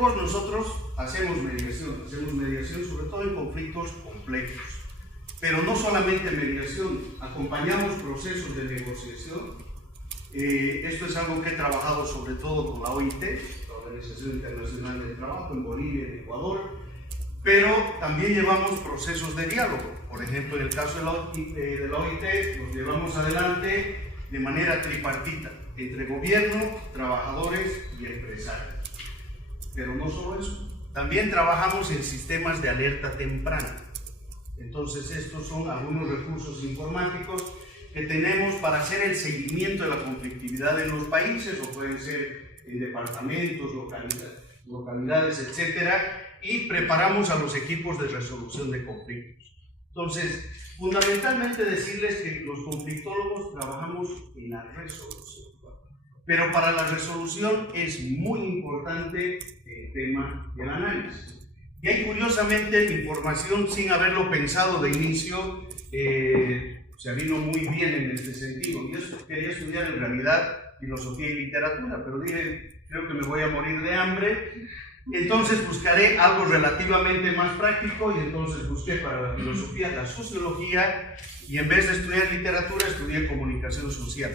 conflictólogos nosotros hacemos mediación sobre todo en conflictos complejos, pero no solamente mediación, acompañamos procesos de negociación. Esto es algo que he trabajado sobre todo con la OIT, la Organización Internacional del Trabajo, en Bolivia y en Ecuador, pero también llevamos procesos de diálogo. Por ejemplo, en el caso de la OIT los llevamos adelante de manera tripartita, entre gobierno, trabajadores y empresarios. Pero no solo eso, también trabajamos en sistemas de alerta temprana. Entonces estos son algunos recursos informáticos que tenemos para hacer el seguimiento de la conflictividad en los países, o pueden ser en departamentos, localidades, etcétera, y preparamos a los equipos de resolución de conflictos. Entonces, fundamentalmente decirles que los conflictólogos trabajamos en la resolución, pero para la resolución es muy importante el tema del análisis. Y hay curiosamente información sin haberlo pensado de inicio, se vino muy bien en este sentido. Yo quería estudiar en realidad filosofía y literatura, pero dije, creo que me voy a morir de hambre, entonces buscaré algo relativamente más práctico, y entonces busqué para la filosofía la sociología, y en vez de estudiar literatura estudié comunicación social.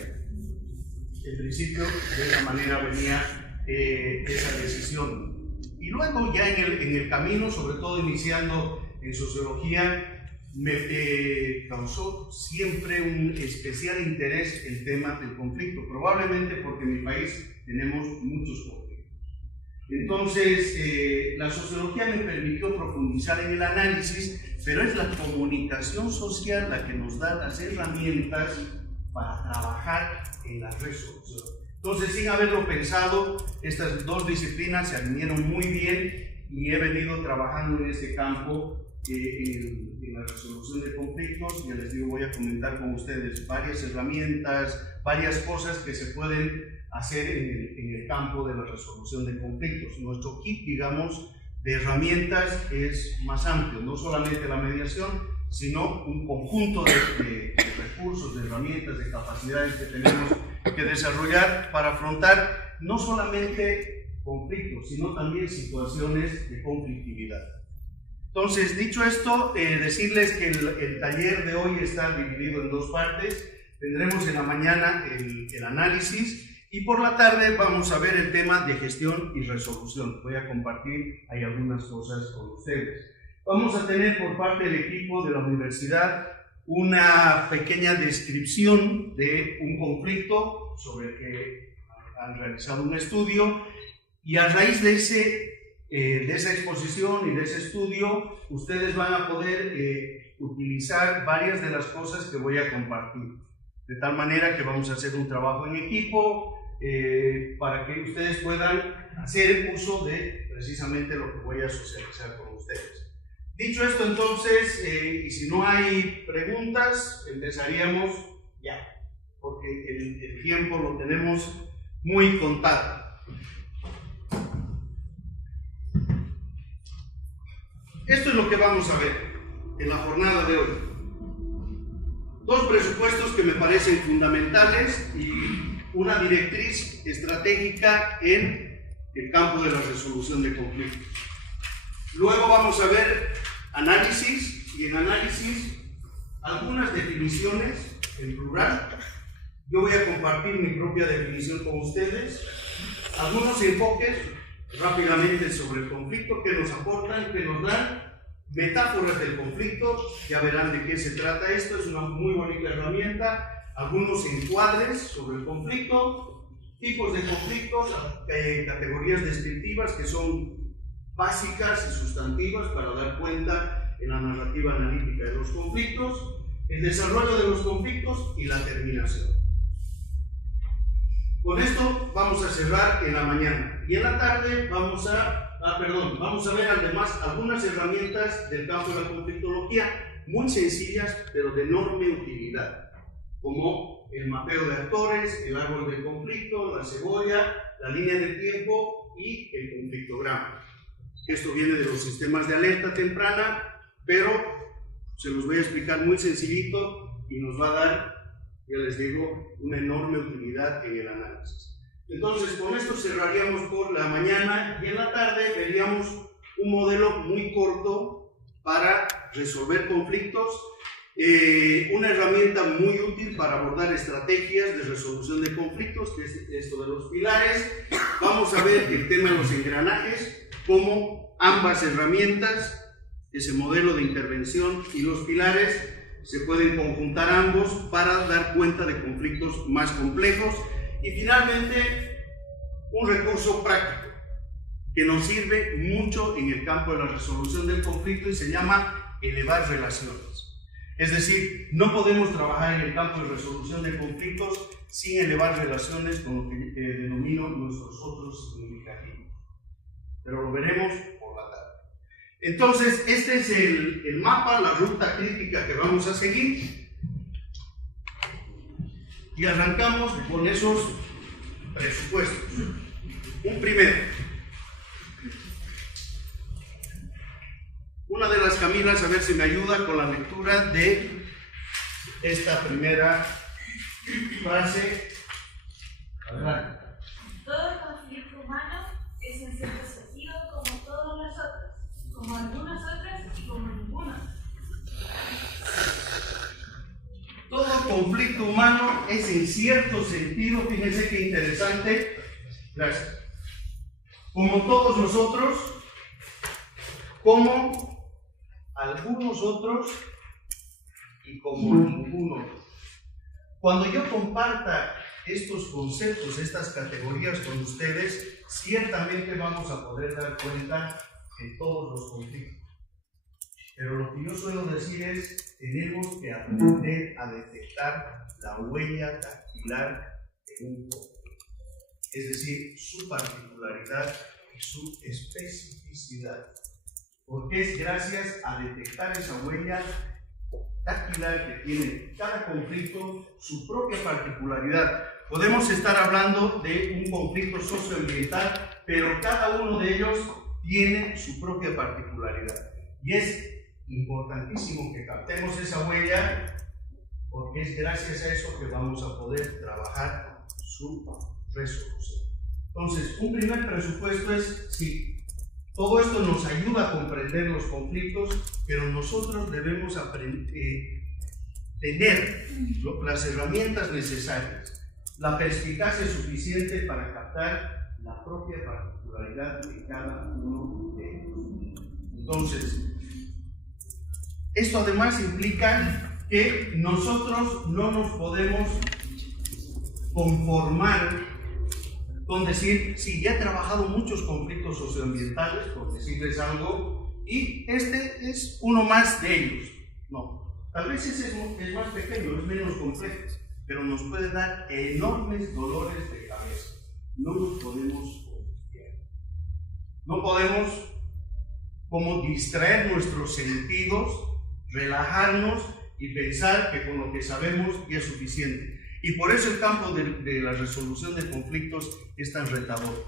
En principio de esa manera venía esa decisión. Y luego ya en el camino, sobre todo iniciando en sociología, me causó siempre un especial interés el tema del conflicto, probablemente porque en mi país tenemos muchos conflictos. Entonces, la sociología me permitió profundizar en el análisis, pero es la comunicación social la que nos da las herramientas para trabajar en la resolución. Entonces, sin haberlo pensado, estas dos disciplinas se alinearon muy bien y he venido trabajando en este campo en la resolución de conflictos. Ya les digo, voy a comentar con ustedes varias herramientas, varias cosas que se pueden hacer en el campo de la resolución de conflictos. Nuestro kit, digamos, de herramientas es más amplio, no solamente la mediación, sino un conjunto de recursos, de herramientas, de capacidades que tenemos que desarrollar para afrontar no solamente conflictos, sino también situaciones de conflictividad. Entonces, dicho esto, decirles que el taller de hoy está dividido en dos partes. Tendremos en la mañana el análisis, y por la tarde vamos a ver el tema de gestión y resolución. Voy a compartir ahí algunas cosas con ustedes. Vamos a tener por parte del equipo de la universidad una pequeña descripción de un conflicto sobre el que han realizado un estudio, y a raíz de esa exposición y de ese estudio, ustedes van a poder utilizar varias de las cosas que voy a compartir. De tal manera que vamos a hacer un trabajo en equipo para que ustedes puedan hacer uso de precisamente lo que voy a socializar con ustedes. Dicho esto, entonces, y si no hay preguntas, empezaríamos ya, porque el tiempo lo tenemos muy contado. Esto es lo que vamos a ver en la jornada de hoy. Dos presupuestos que me parecen fundamentales y una directriz estratégica en el campo de la resolución de conflictos. Luego vamos a ver análisis, y en análisis algunas definiciones en plural. Yo voy a compartir mi propia definición con ustedes, algunos enfoques rápidamente sobre el conflicto que nos aportan, que nos dan metáforas del conflicto. Ya verán de qué se trata esto, es una muy bonita herramienta. Algunos encuadres sobre el conflicto, tipos de conflictos, categorías descriptivas que son básicas y sustantivas para dar cuenta en la narrativa analítica de los conflictos, el desarrollo de los conflictos y la terminación. Con esto vamos a cerrar en la mañana, y en la tarde vamos a ver además algunas herramientas del campo de la conflictología muy sencillas pero de enorme utilidad, como el mapeo de actores, el árbol del conflicto, la cebolla, la línea de tiempo y el conflictograma. Esto viene de los sistemas de alerta temprana, pero se los voy a explicar muy sencillito y nos va a dar, ya les digo, una enorme utilidad en el análisis. Entonces, con esto cerraríamos por la mañana y en la tarde veríamos un modelo muy corto para resolver conflictos, una herramienta muy útil para abordar estrategias de resolución de conflictos, que es esto de los pilares. Vamos a ver el tema de los engranajes, cómo ambas herramientas, ese modelo de intervención y los pilares, se pueden conjuntar ambos para dar cuenta de conflictos más complejos. Y finalmente, un recurso práctico que nos sirve mucho en el campo de la resolución del conflicto y se llama elevar relaciones. Es decir, no podemos trabajar en el campo de resolución de conflictos sin elevar relaciones con lo que denomino nuestros otros significativos. Pero lo veremos por la tarde. Entonces, este es el mapa, la ruta crítica que vamos a seguir. Y arrancamos con esos presupuestos. Un primero. Una de las Camilas, a ver si me ayuda con la lectura de esta primera frase. Adelante. Todo conflicto humano es en cierto sentido como todos los otros, como algunos otros y como ninguno. Todo conflicto humano es en cierto sentido, fíjense qué interesante, gracias, como todos los otros, como algunos otros y como ninguno otro. Cuando yo comparta estos conceptos, estas categorías con ustedes, ciertamente vamos a poder dar cuenta de todos los conflictos. Pero lo que yo suelo decir es, tenemos que aprender a detectar la huella dactilar de un conflicto, es decir, su particularidad y su especificidad. Porque es gracias a detectar esa huella dactilar que tiene cada conflicto su propia particularidad. Podemos estar hablando de un conflicto socioambiental, pero cada uno de ellos tiene su propia particularidad. Y es importantísimo que captemos esa huella, porque es gracias a eso que vamos a poder trabajar su resolución. Entonces, un primer presupuesto es, sí, todo esto nos ayuda a comprender los conflictos, pero nosotros debemos tener las herramientas necesarias, la perspicacia suficiente para captar la propia particularidad de cada uno de ellos. Entonces, esto además implica que nosotros no nos podemos conformar con decir, sí, ya he trabajado muchos conflictos socioambientales, por decirles algo, y este es uno más de ellos. No, tal vez ese es más pequeño, es menos complejo, pero nos puede dar enormes dolores de cabeza. No nos podemos confiar. No podemos como distraer nuestros sentidos, relajarnos y pensar que con lo que sabemos ya es suficiente. Y por eso el campo de la resolución de conflictos es tan retador,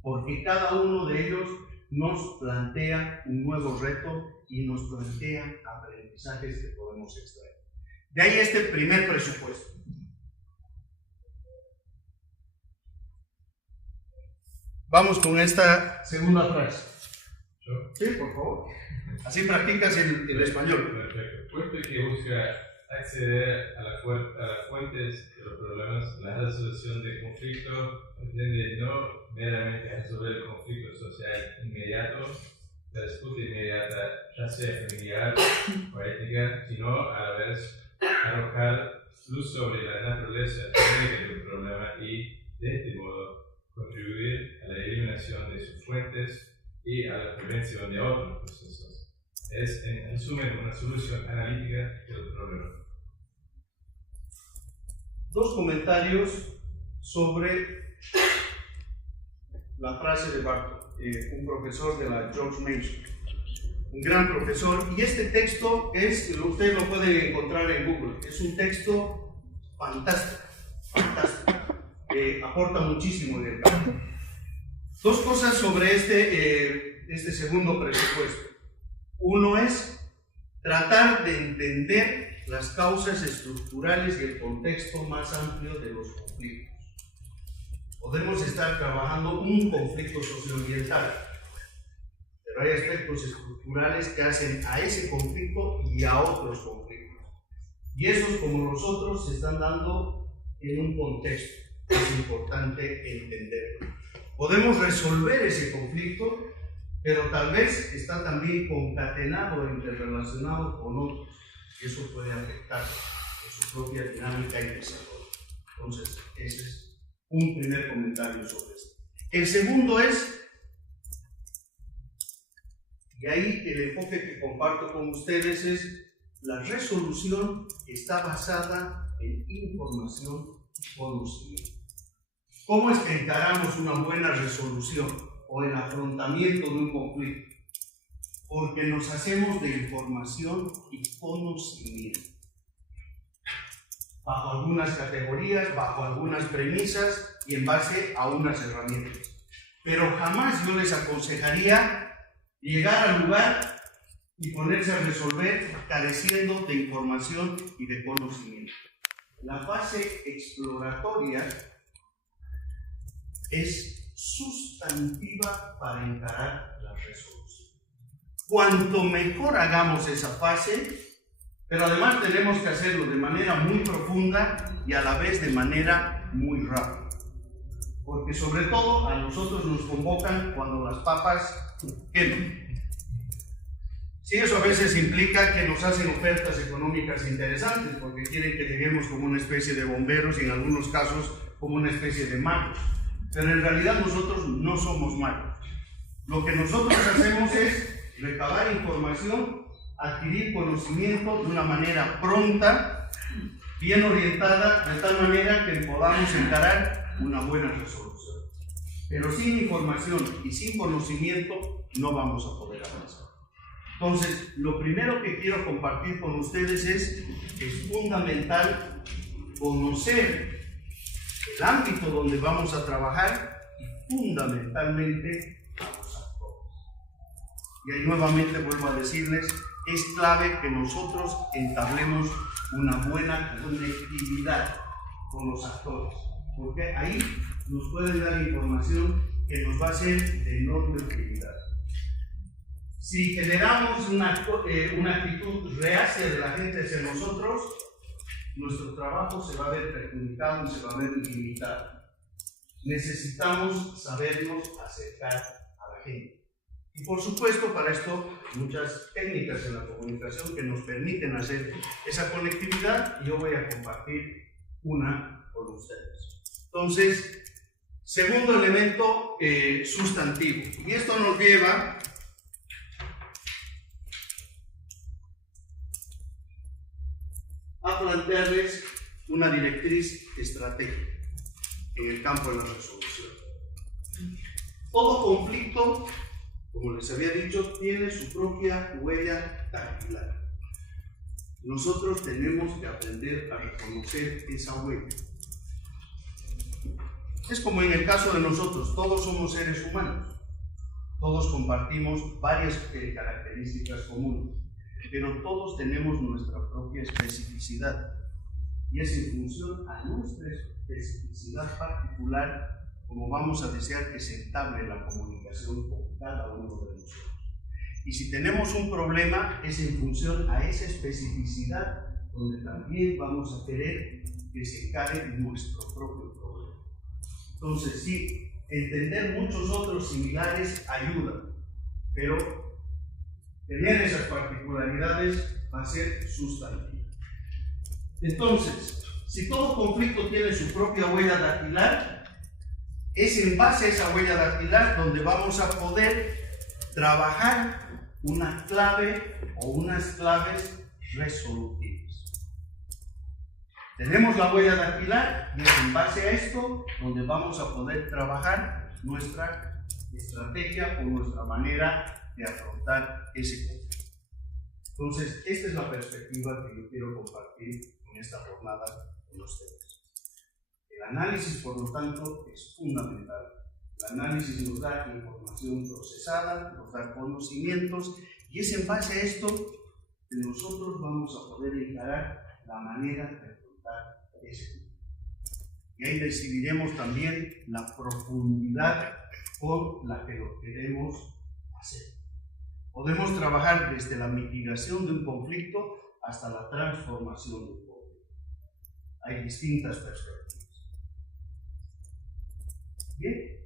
porque cada uno de ellos nos plantea un nuevo reto y nos plantea aprendizajes que podemos extraer. De ahí este primer presupuesto. Vamos con esta segunda frase. Sí, por favor. Así practicas el español. Perfecto. Fuente que busca acceder a las fuentes de los problemas, la resolución de conflicto, pretende no meramente resolver el conflicto social inmediato, la disputa inmediata, ya sea familiar o ética, sino a la vez arrojar luz sobre la naturaleza del problema y, de este modo, contribuir a la eliminación de sus fuentes y a la prevención de otros procesos. Es, en resumen, una solución analítica del problema. Dos comentarios sobre la frase de Barton, un profesor de la George Mason, un gran profesor, y este texto usted lo puede encontrar en Google, es un texto fantástico, que aporta muchísimo en el campo. Dos cosas sobre este segundo presupuesto. Uno es tratar de entender las causas estructurales y el contexto más amplio de los conflictos. Podemos estar trabajando un conflicto socioambiental, pero hay aspectos estructurales que hacen a ese conflicto y a otros conflictos. Y esos, como los otros, se están dando en un contexto. Es importante entenderlo. Podemos resolver ese conflicto, pero tal vez está también concatenado o interrelacionado con otros. Y eso puede afectar a su propia dinámica y desarrollo. Entonces, ese es un primer comentario sobre esto. El segundo es, y ahí el enfoque que comparto con ustedes es, la resolución está basada en información y conocimiento. ¿Cómo es que encaramos una buena resolución o el afrontamiento de un conflicto? Porque nos hacemos de información y conocimiento. Bajo algunas categorías, bajo algunas premisas y en base a unas herramientas. Pero jamás yo les aconsejaría llegar al lugar y ponerse a resolver careciendo de información y de conocimiento. La fase exploratoria es sustantiva para encarar la resolución. Cuanto mejor hagamos esa fase, pero además tenemos que hacerlo de manera muy profunda y a la vez de manera muy rápida. Porque sobre todo a nosotros nos convocan cuando las papas queman. Sí, eso a veces implica que nos hacen ofertas económicas interesantes porque quieren que lleguemos como una especie de bomberos y en algunos casos como una especie de magos. Pero en realidad nosotros no somos magos. Lo que nosotros hacemos es recabar información, adquirir conocimiento de una manera pronta, bien orientada, de tal manera que podamos encarar una buena resolución. Pero sin información y sin conocimiento no vamos a poder avanzar. Entonces, lo primero que quiero compartir con ustedes es fundamental conocer el ámbito donde vamos a trabajar y fundamentalmente a los actores. Y ahí nuevamente vuelvo a decirles, es clave que nosotros entablemos una buena conectividad con los actores, porque ahí nos pueden dar información que nos va a ser de enorme utilidad. Si generamos una actitud reacia de la gente hacia nosotros, nuestro trabajo se va a ver perjudicado y se va a ver limitado. Necesitamos sabernos acercar a la gente. Y por supuesto, para esto, muchas técnicas en la comunicación que nos permiten hacer esa conectividad, y yo voy a compartir una con ustedes. Entonces, segundo elemento sustantivo. Y esto nos lleva a plantearles una directriz estratégica en el campo de la resolución. Todo conflicto, como les había dicho, tiene su propia huella dactilar. Nosotros tenemos que aprender a reconocer esa huella. Es como en el caso de nosotros, todos somos seres humanos, todos compartimos varias características comunes, pero todos tenemos nuestra propia especificidad y es en función a nuestra especificidad particular como vamos a desear que se entable la comunicación con cada uno de nosotros. Y si tenemos un problema, es en función a esa especificidad donde también vamos a querer que se encare nuestro propio problema. Entonces, sí, entender muchos otros similares ayuda, pero tener esas particularidades va a ser sustantivo. Entonces, si todo conflicto tiene su propia huella dactilar, es en base a esa huella dactilar donde vamos a poder trabajar una clave o unas claves resolutivas. Tenemos la huella dactilar y es en base a esto donde vamos a poder trabajar nuestra estrategia o nuestra manera de afrontar ese conflicto. Entonces, esta es la perspectiva que yo quiero compartir en esta jornada con ustedes. El análisis, por lo tanto, es fundamental. El análisis nos da información procesada, nos da conocimientos, y es en base a esto que nosotros vamos a poder encarar la manera de afrontar ese conflicto. y ahí decidiremos también la profundidad con la que lo queremos hacer. Podemos trabajar desde la mitigación de un conflicto hasta la transformación de un conflicto. Hay distintas perspectivas. Bien.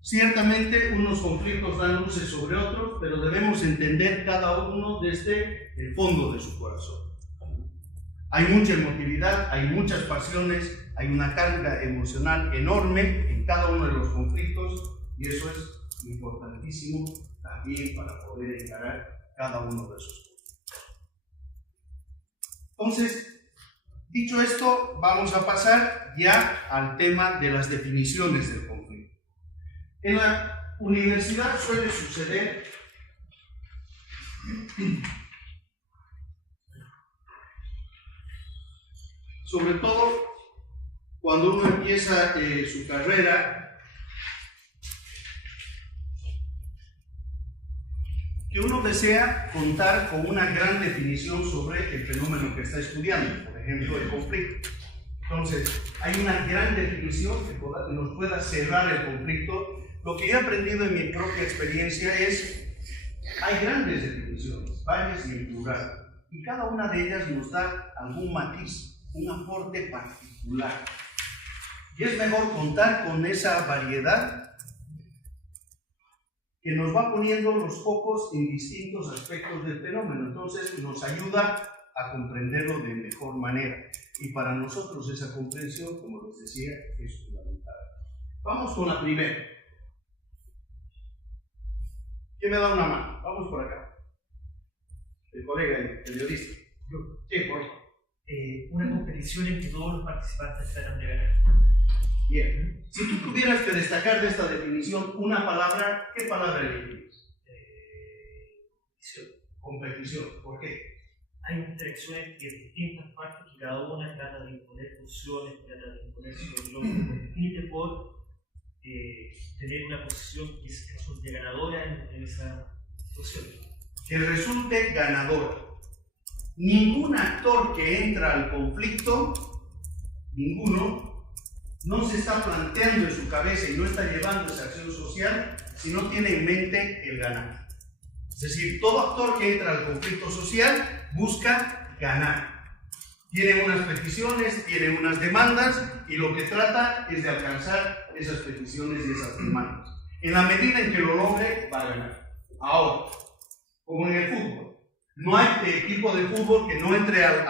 Ciertamente unos conflictos dan luces sobre otros, pero debemos entender cada uno desde el fondo de su corazón. Hay mucha emotividad, hay muchas pasiones, hay una carga emocional enorme en cada uno de los conflictos y eso es importantísimo también para poder encarar cada uno de esos conflictos. Entonces, dicho esto, vamos a pasar ya al tema de las definiciones del conflicto. En la universidad suele suceder sobre todo cuando uno empieza su carrera, que uno desea contar con una gran definición sobre el fenómeno que está estudiando, por ejemplo, el conflicto. Entonces, hay una gran definición que nos pueda cerrar el conflicto. Lo que yo he aprendido en mi propia experiencia es, hay grandes definiciones, varias y en plural, y cada una de ellas nos da algún matiz, un aporte particular. Y es mejor contar con esa variedad que nos va poniendo los focos en distintos aspectos del fenómeno. Entonces nos ayuda a comprenderlo de mejor manera. Y para nosotros esa comprensión, como les decía, es fundamental. Vamos con la primera. ¿Quién me da una mano? Vamos por acá. El colega, el periodista. Sí, por favor. Una competición en que todos los participantes tratan de ganar. Bien. Si tú tuvieras que destacar de esta definición una palabra, ¿qué palabra elegirías? Competición. ¿Por qué? Hay interacciones entre distintas partes que cada una trata de imponer funciones, trata de imponer su opinión, compite por tener una posición que resulte ganadora en esa situación. Que resulte ganadora. Ningún actor que entra al conflicto, ninguno, no se está planteando en su cabeza y no está llevando esa acción social si no tiene en mente el ganar. Es decir, todo actor que entra al conflicto social busca ganar. Tiene unas peticiones, tiene unas demandas y lo que trata es de alcanzar esas peticiones y esas demandas. En la medida en que lo logre, va a ganar. Ahora, como en el fútbol, no hay equipo de fútbol que no entre al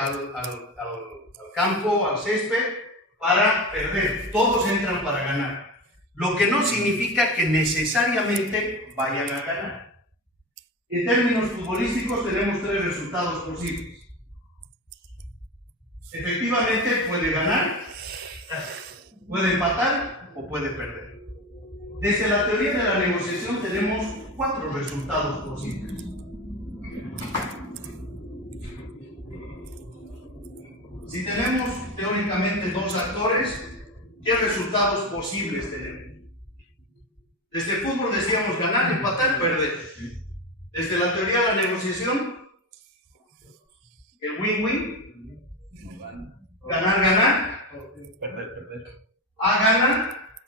campo, al césped, para perder. Todos entran para ganar. Lo que no significa que necesariamente vayan a ganar. En términos futbolísticos tenemos tres resultados posibles. Efectivamente puede ganar, puede empatar o puede perder. Desde la teoría de la negociación tenemos 4 resultados posibles. Si tenemos teóricamente 2 actores, ¿qué resultados posibles tenemos? Desde el fútbol decíamos ganar, empatar, perder. Desde la teoría de la negociación, el win-win, ganar, ganar, perder. A gana,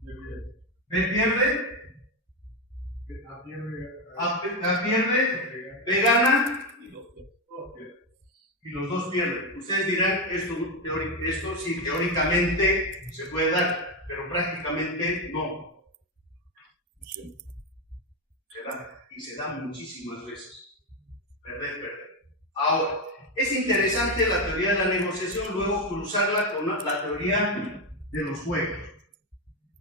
B pierde, A pierde, B gana y los dos pierden. Ustedes dirán, esto sí, teóricamente se puede dar, pero prácticamente no. Se da, y se da muchísimas veces. Perder. Ahora, es interesante la teoría de la negociación, luego cruzarla con la teoría de los juegos.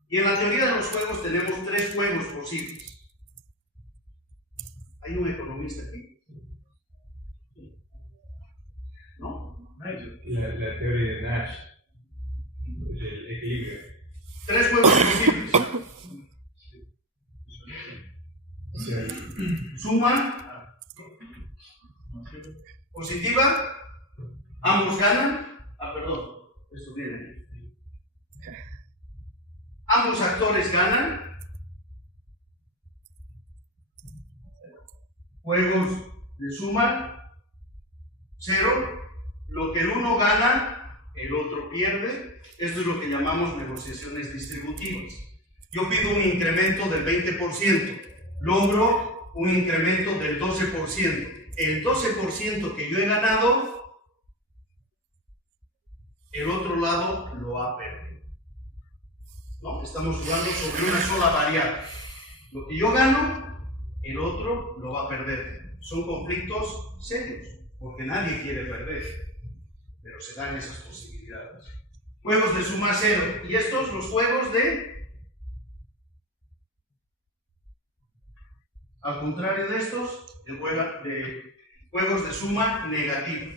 Y en la teoría de los juegos tenemos 3 juegos posibles. ¿Hay un economista aquí? ¿No? La teoría de Nash, el equilibrio. 3 juegos posibles. Suman, positiva, ambos ganan. Esto viene. Ambos actores ganan. Juegos de suma, 0. Lo que el uno gana, el otro pierde. Esto es lo que llamamos negociaciones distributivas. Yo pido un incremento del 20%, logro un incremento del 12%. El 12% que yo he ganado, el otro lado lo ha perdido. ¿No? Estamos jugando sobre una sola variable. Lo que yo gano, el otro lo va a perder. Son conflictos serios, porque nadie quiere perder, pero se dan esas posibilidades. Juegos de suma cero. Y estos, los juegos al contrario de estos, juegos de suma negativa.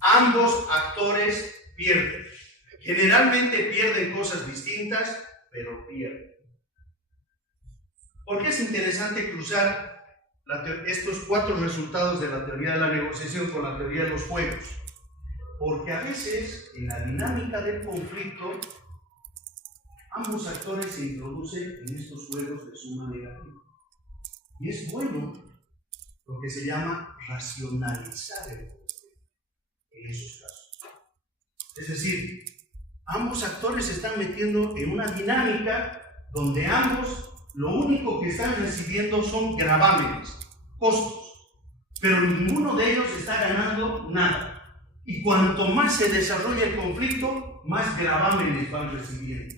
Ambos actores pierden. Generalmente pierden cosas distintas, pero pierden. ¿Por qué es interesante cruzar estos 4 resultados de la teoría de la negociación con la teoría de los juegos? Porque a veces, en la dinámica del conflicto, ambos actores se introducen en estos juegos de suma negativa. Y es bueno lo que se llama racionalizar el conflicto en esos casos. Es decir, ambos actores se están metiendo en una dinámica donde ambos lo único que están recibiendo son gravámenes, costos, pero ninguno de ellos está ganando nada. Y cuanto más se desarrolla el conflicto, más gravámenes van recibiendo.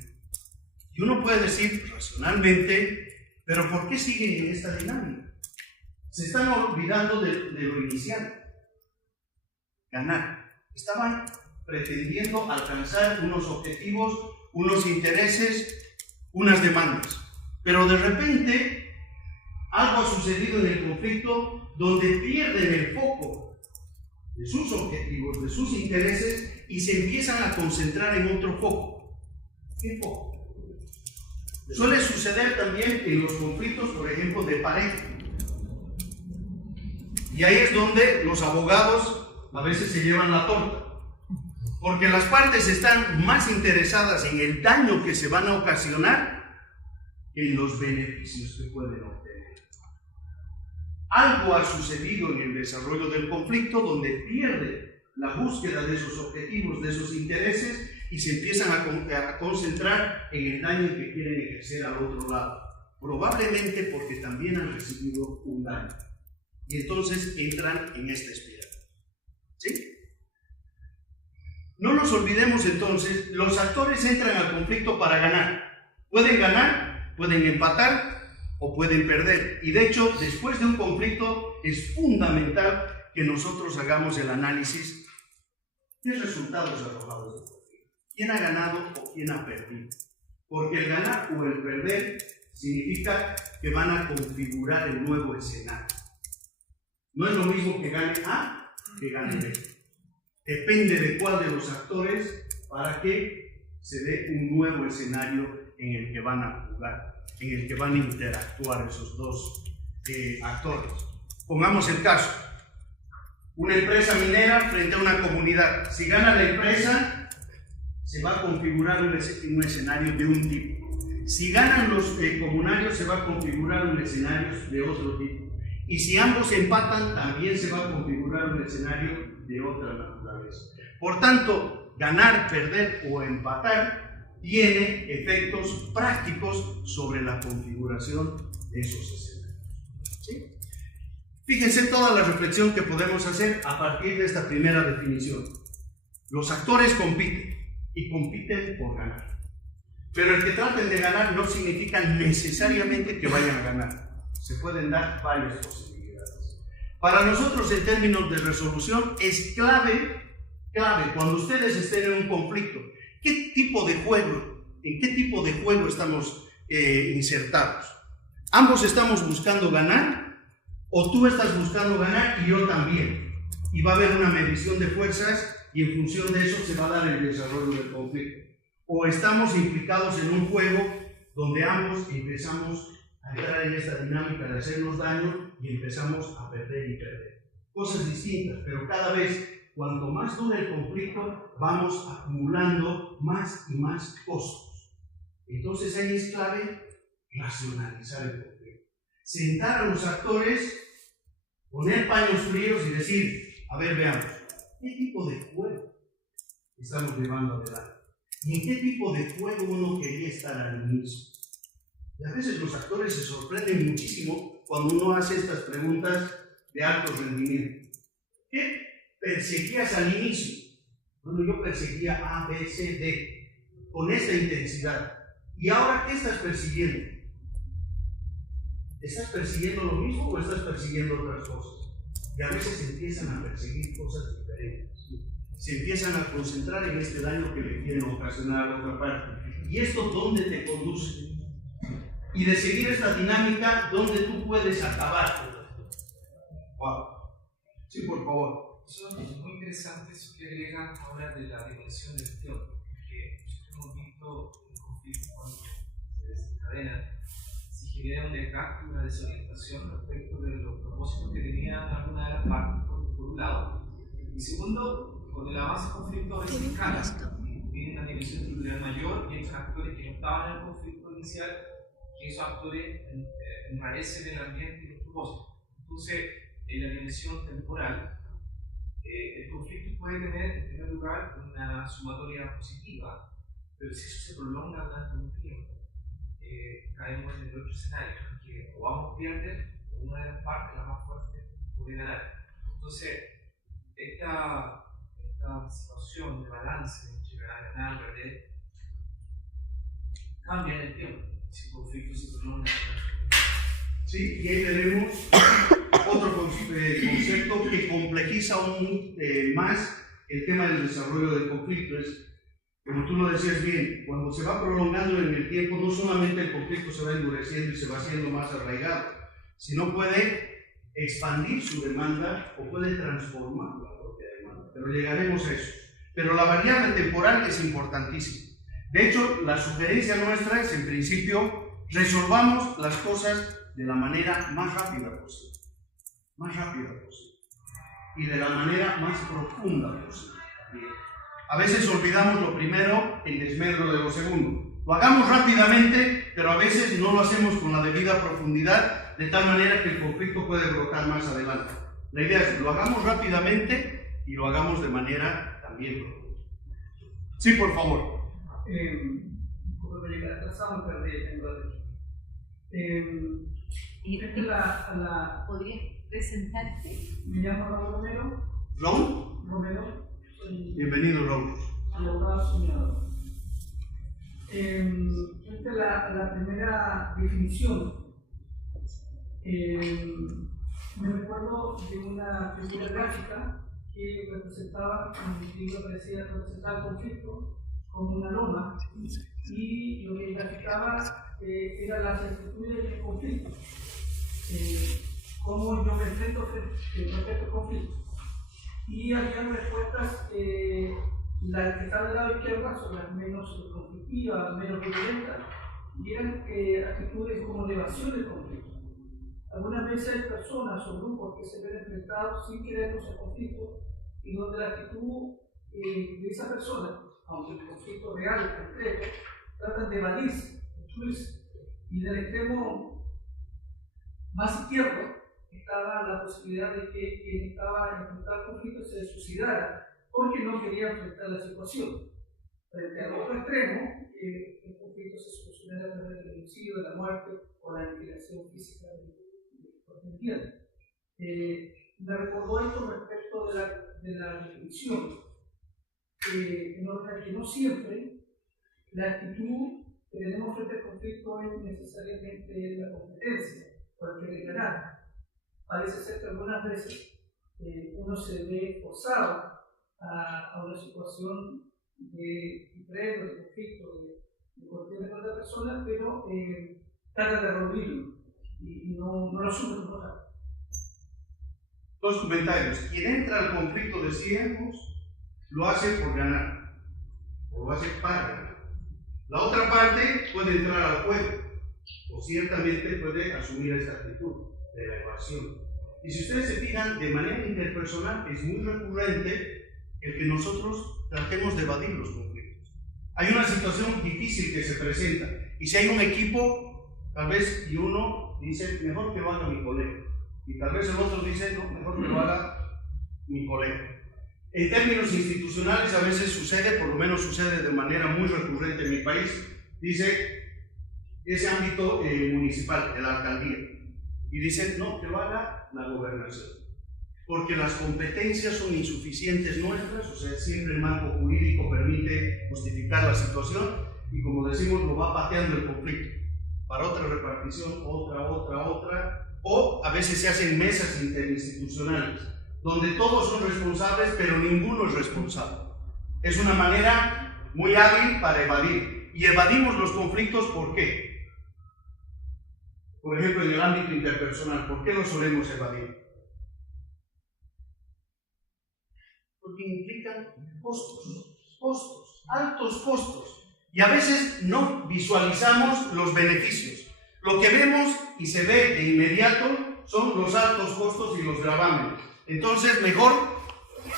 Y uno puede decir racionalmente, pero ¿por qué siguen en esta dinámica? Se están olvidando de lo inicial. Ganar. Estaban pretendiendo alcanzar unos objetivos, unos intereses, unas demandas. Pero de repente, algo ha sucedido en el conflicto donde pierden el foco de sus objetivos, de sus intereses, y se empiezan a concentrar en otro foco. ¿Qué foco? Suele suceder también en los conflictos, por ejemplo, de pareja. Y ahí es donde los abogados a veces se llevan la torta. Porque las partes están más interesadas en el daño que se van a ocasionar que en los beneficios que pueden obtener. Algo ha sucedido en el desarrollo del conflicto donde pierde la búsqueda de esos objetivos, de esos intereses, y se empiezan a concentrar en el daño que quieren ejercer al otro lado. Probablemente porque también han recibido un daño. Y entonces entran en esta espiral. ¿Sí? No nos olvidemos entonces, los actores entran al conflicto para ganar. Pueden ganar, pueden empatar o pueden perder. Y de hecho, después de un conflicto es fundamental que nosotros hagamos el análisis de resultados arrojados del conflicto. ¿Quién ha ganado o quién ha perdido? Porque el ganar o el perder significa que van a configurar el nuevo escenario. No es lo mismo que gane A que gane B. Depende de cuál de los actores para que se dé un nuevo escenario en el que van a jugar, en el que van a interactuar esos dos actores. Pongamos el caso, una empresa minera frente a una comunidad. Si gana la empresa, se va a configurar un escenario de un tipo. Si ganan los comunarios, se va a configurar un escenario de otro tipo. Y si ambos empatan, también se va a configurar un escenario de otra naturaleza. Por tanto, ganar, perder o empatar tiene efectos prácticos sobre la configuración de esos escenarios. ¿Sí? Fíjense toda la reflexión que podemos hacer a partir de esta primera definición. Los actores compiten y compiten por ganar. Pero el que traten de ganar no significa necesariamente que vayan a ganar. Se pueden dar varias posibilidades. Para nosotros, en términos de resolución, es clave cuando ustedes estén en un conflicto, ¿qué tipo de juego, en qué tipo de juego estamos insertados? ¿Ambos estamos buscando ganar? ¿O tú estás buscando ganar y yo también? Y va a haber una medición de fuerzas y en función de eso se va a dar el desarrollo del conflicto. O estamos implicados en un juego donde ambos empezamos a entrar en esta dinámica de hacernos daño y empezamos a perder y perder. Cosas distintas, pero cada vez, cuanto más dura el conflicto, vamos acumulando más y más costos. Entonces ahí es clave racionalizar el conflicto. Sentar a los actores, poner paños fríos y decir, a ver, veamos, ¿qué tipo de juego estamos llevando adelante. ¿Y en qué tipo de juego uno quería estar al inicio? Y a veces los actores se sorprenden muchísimo cuando uno hace estas preguntas de alto rendimiento. ¿Qué perseguías al inicio? Bueno, yo perseguía A, B, C, D, con esta intensidad. ¿Y ahora qué estás persiguiendo? ¿Estás persiguiendo lo mismo o estás persiguiendo otras cosas? Y a veces empiezan a perseguir cosas diferentes. Se empiezan a concentrar en este daño que le quieren ocasionar a otra parte. ¿Y esto dónde te conduce? Y de seguir esta dinámica, ¿dónde tú puedes acabar? Wow. Sí, por favor. Eso es muy interesante, eso que agrega ahora de la dimensión del tiempo, porque hemos visto el conflicto cuando se desencadena, se genera un desgaste, una desorientación respecto de los propósitos que tenían alguna de las partes, por un lado. Y segundo, con el avance del conflicto a veces escala, tiene una dimensión estructural mayor y entran actores que no estaban en el conflicto inicial, que esos actores enrarecen el ambiente y los propósitos. Entonces, en la dimensión temporal, el conflicto puede tener, en primer lugar, una sumatoria positiva, pero si eso se prolonga durante un tiempo, caemos en el otro escenario, que o ambos pierden, o una de las partes, la más fuerte, puede ganar. Entonces, esta situación de balance entre ganar y perder cambia en el tiempo, si el conflicto se prolonga. Sí, y ahí tenemos otro concepto que complejiza aún más el tema del desarrollo del conflicto. Es, como tú lo decías bien, cuando se va prolongando en el tiempo, no solamente el conflicto se va endureciendo y se va haciendo más arraigado, sino puede expandir su demanda o puede transformar la propia demanda. Pero llegaremos a eso. Pero la variable temporal es importantísima. De hecho, la sugerencia nuestra es, en principio, resolvamos las cosas de la manera más rápida posible. Más rápida posible. Y de la manera más profunda posible. Bien. A veces olvidamos lo primero en desmedro de lo segundo. Lo hagamos rápidamente, pero a veces no lo hacemos con la debida profundidad, de tal manera que el conflicto puede brotar más adelante. La idea es, lo hagamos rápidamente y lo hagamos de manera también profunda. Sí, por favor. Como me llegué atrasado, me perdí el tiempo de ¿Podrías presentarte? Me llamo Raúl Romero. ¿Raúl? Romero. Soy Bienvenido, Raúl. abogado soñador. Esta es la primera definición. Me recuerdo de una figura gráfica que representaba, en el libro parecía representar el conflicto como una loma, y lo que graficaba eran las actitudes del conflicto, cómo yo me enfrento respecto al conflicto. Y había respuestas, las que están del lado izquierdo son las menos conflictivas, menos violentas, y eran actitudes como de evasión del conflicto. Algunas veces hay personas o grupos que se ven enfrentados sin querer con ese conflicto, y donde la actitud de esa persona, aunque el conflicto real es concreto, tratan de evadirse, y del extremo más izquierdo estaba la posibilidad de que quien estaba enfrentando el conflicto se suicidara porque no quería enfrentar la situación. Frente al otro extremo, el conflicto se solucionara a través del homicidio, de la muerte o la aniquilación física del contendiente. Me recordó esto respecto de la definición, en orden a que no siempre la actitud que tenemos frente al conflicto es necesariamente la competencia o el querer ganar. Parece ser que algunas veces uno se ve forzado a una situación de freno, de conflicto, de contienda con otra persona, pero trata de rehuirlo y no lo asume como tal. Dos comentarios. Quien entra al conflicto, decíamos, lo hace por ganar, o lo hace para ganar. La otra parte puede entrar al juego, o ciertamente puede asumir esta actitud de la evasión. Y si ustedes se fijan, de manera interpersonal es muy recurrente el que nosotros tratemos de evadir los conflictos. Hay una situación difícil que se presenta, y si hay un equipo, tal vez, y uno dice, mejor que lo haga mi colega, y tal vez el otro dice, no, mejor que lo haga mi colega. En términos institucionales a veces sucede, por lo menos sucede de manera muy recurrente en mi país, dice ese ámbito municipal, de la alcaldía, y dicen no, que lo haga la gobernación, porque las competencias son insuficientes nuestras, o sea, siempre el marco jurídico permite justificar la situación, y como decimos, lo va pateando el conflicto, para otra repartición, otra, o a veces se hacen mesas interinstitucionales, donde todos son responsables, pero ninguno es responsable. Es una manera muy hábil para evadir, y evadimos los conflictos, ¿por qué? Por ejemplo, en el ámbito interpersonal, ¿por qué lo solemos evadir? Porque implican costos, altos costos, y a veces no visualizamos los beneficios. Lo que vemos y se ve de inmediato son los altos costos y los gravámenes. Entonces, mejor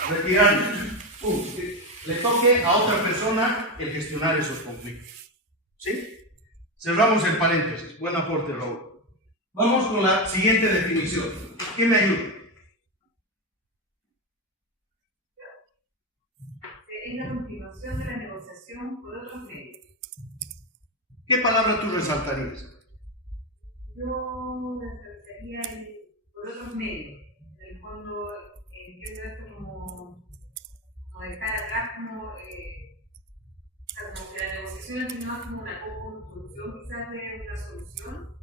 retirarnos. Le toque a otra persona el gestionar esos conflictos. ¿Sí? Cerramos el paréntesis. Buen aporte, Raúl. Vamos con la siguiente definición. ¿Quién me ayuda? Es la continuación de la negociación por otros medios. ¿Qué palabra tú resaltarías? Yo resaltaría por otros medios. En el fondo, entiendo esto como dejar atrás, como que la negociación es como una co-construcción quizás de una solución,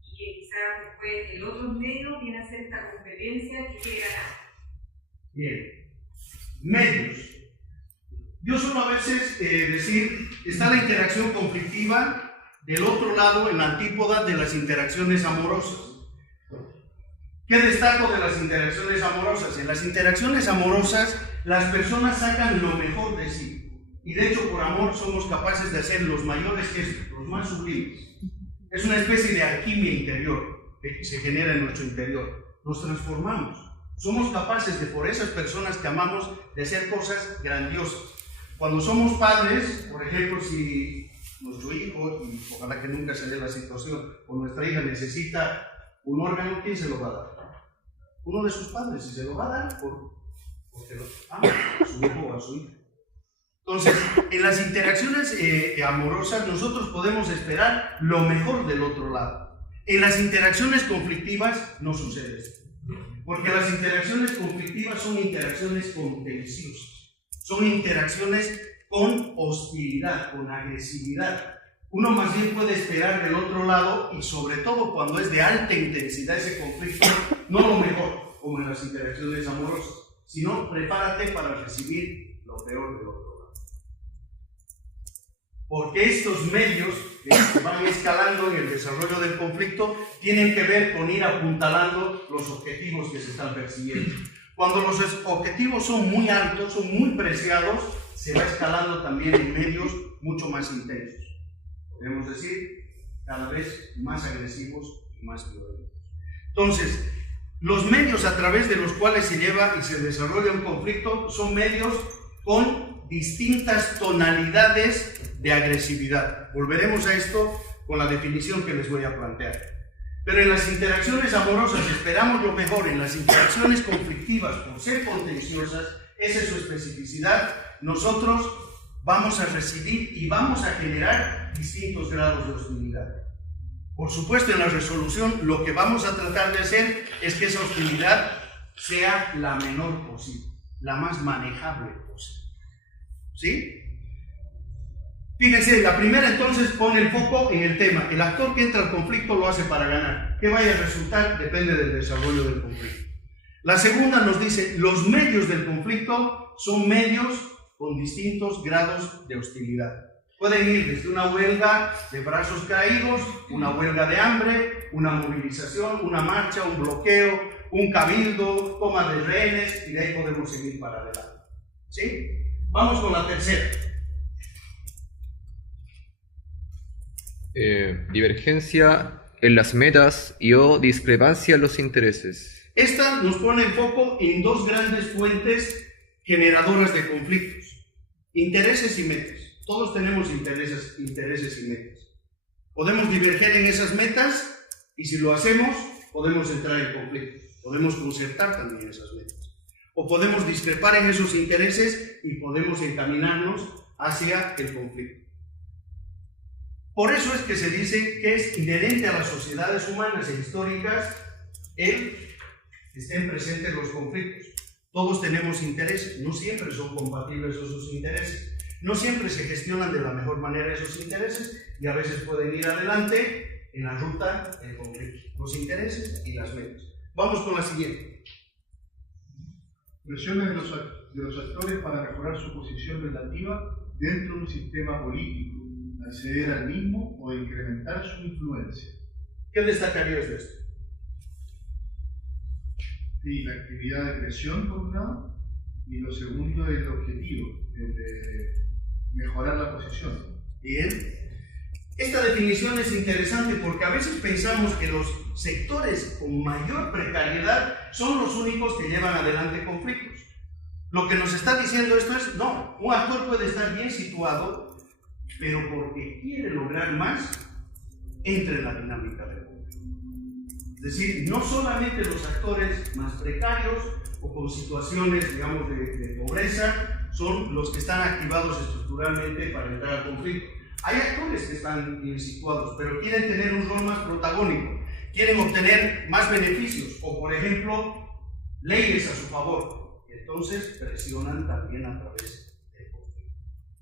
y que quizás después el otro medio viene a ser esta competencia que quiere ganar. Bien. Medios. Yo suelo a veces decir, está la interacción conflictiva del otro lado, en la antípoda de las interacciones amorosas. ¿Qué destaco de las interacciones amorosas? En las interacciones amorosas, las personas sacan lo mejor de sí. Y de hecho, por amor, somos capaces de hacer los mayores gestos, los más sublimes. Es una especie de alquimia interior que se genera en nuestro interior. Nos transformamos. Somos capaces de, por esas personas que amamos, de hacer cosas grandiosas. Cuando somos padres, por ejemplo, si nuestro hijo, y ojalá que nunca se dé la situación, o nuestra hija necesita un órgano, ¿quién se lo va a dar? Uno de sus padres, y se lo va a dar porque lo ama a su hijo o a su hija. Entonces, en las interacciones amorosas, nosotros podemos esperar lo mejor del otro lado. En las interacciones conflictivas no sucede esto. Porque las interacciones conflictivas son interacciones contenciosas. Son interacciones con hostilidad, con agresividad. Uno más bien puede esperar del otro lado, y sobre todo cuando es de alta intensidad ese conflicto, no lo mejor, como en las interacciones amorosas, sino prepárate para recibir lo peor del otro lado. Porque estos medios que van escalando en el desarrollo del conflicto tienen que ver con ir apuntalando los objetivos que se están persiguiendo. Cuando los objetivos son muy altos, son muy preciados, se va escalando también en medios mucho más intensos. Podemos decir, cada vez más agresivos y más violentos. Entonces, los medios a través de los cuales se lleva y se desarrolla un conflicto son medios con distintas tonalidades de agresividad. Volveremos a esto con la definición que les voy a plantear. Pero en las interacciones amorosas esperamos lo mejor. En las interacciones conflictivas, por ser contenciosas, esa es su especificidad, nosotros vamos a recibir y vamos a generar distintos grados de hostilidad. Por supuesto, en la resolución lo que vamos a tratar de hacer es que esa hostilidad sea la menor posible, la más manejable posible. ¿Sí? Fíjense, la primera entonces pone el foco en el tema. El actor que entra al conflicto lo hace para ganar. ¿Qué vaya a resultar? Depende del desarrollo del conflicto. La segunda nos dice, los medios del conflicto son medios con distintos grados de hostilidad. Pueden ir desde una huelga de brazos caídos, una huelga de hambre, una movilización, una marcha, un bloqueo, un cabildo, toma de rehenes, y de ahí podemos seguir para adelante. ¿Sí? Vamos con la tercera. Divergencia en las metas y o discrepancia en los intereses. Esta nos pone el foco en dos grandes fuentes generadoras de conflictos: intereses y metas. Todos tenemos intereses y metas. Podemos diverger en esas metas, y si lo hacemos, podemos entrar en conflicto. Podemos concertar también esas metas. o podemos discrepar en esos intereses y podemos encaminarnos hacia el conflicto. Por eso es que se dice que es inherente a las sociedades humanas e históricas el que estén presentes los conflictos. Todos tenemos intereses, no siempre son compatibles esos intereses, no siempre se gestionan de la mejor manera esos intereses y a veces pueden ir adelante en la ruta del conflicto, los intereses y las metas. Vamos con la siguiente. Presiones de los actores para mejorar su posición relativa dentro de un sistema político, acceder al mismo o incrementar su influencia. ¿Qué destacarías de esto? Sí, la actividad de presión por un lado, y lo segundo es el objetivo, el de mejorar la posición. Bien. Esta definición es interesante porque a veces pensamos que los sectores con mayor precariedad son los únicos que llevan adelante conflictos. Lo que nos está diciendo esto es, no, un actor puede estar bien situado, pero porque quiere lograr más, entra en la dinámica del conflicto. Es decir, no solamente los actores más precarios o con situaciones, digamos, de pobreza son los que están activados estructuralmente para entrar al conflicto. Hay actores que están bien situados, pero quieren tener un rol más protagónico, quieren obtener más beneficios o, por ejemplo, leyes a su favor. Y entonces presionan también a través del conflicto,